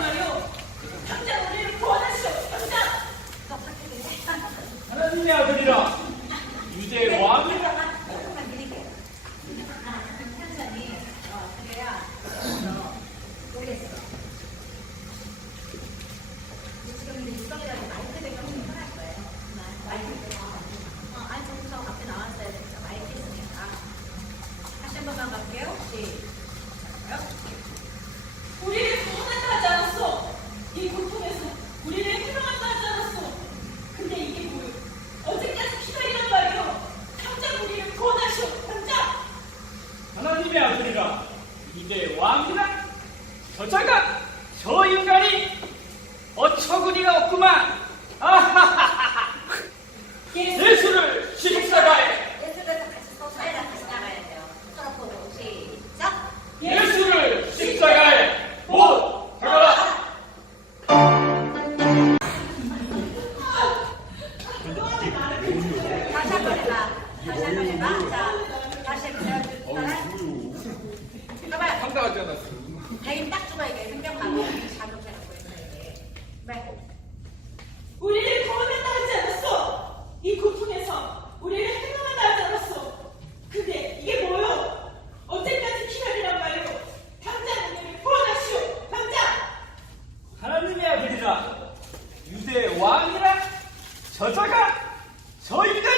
말이오. 당장 우리를 구원하시오. 당장. 하나님의 아들이라 유대 왕이라 조금만 드릴게요. 아, 천천히. 어, 그래야 어, 모르겠어. 지금 이제 육성이라고 마이크 대가 훨씬 편할 거예요. 마이크 대가. 어, 아니, 저기서 앞에 나왔어야 되니까 마이크 있으니까. 다시 한 번만 갈게요. 시작해요. 우리를 구원한다 하지 않았어. 이 고통에서 우리를 해방한다 하지 않았어. 근데 이게 뭐요? 언제까지 기다리란 말이오. 당장 우리를 구원하시오. 당장. 하나님의 아들이라 유대 왕이라 저자가 저 인간이 어처구니가 없구만 아하하하하 예수를 십자가에 예술에서 같이 서사이랑 같이 나가야 돼요. 서로 시작. 예수를 십자가에 못 박아라 다시 한번 해봐. 다시 한번 해봐. 자, 다시 해보세요. 봐 상상하지 않았어요. 대인 딱 주가 이게 생각하고 자격해갖고 했는데. 네. 우리를 구원한다 하지 않았어. 이 고통에서 우리를 해방한다 하지 않았어. 근데 이게 뭐요? 언제까지 기다리란 말이고 당장 오늘 구원하시오. 당장. 하나님의 아들이라 유대 왕이라 저자가 저희가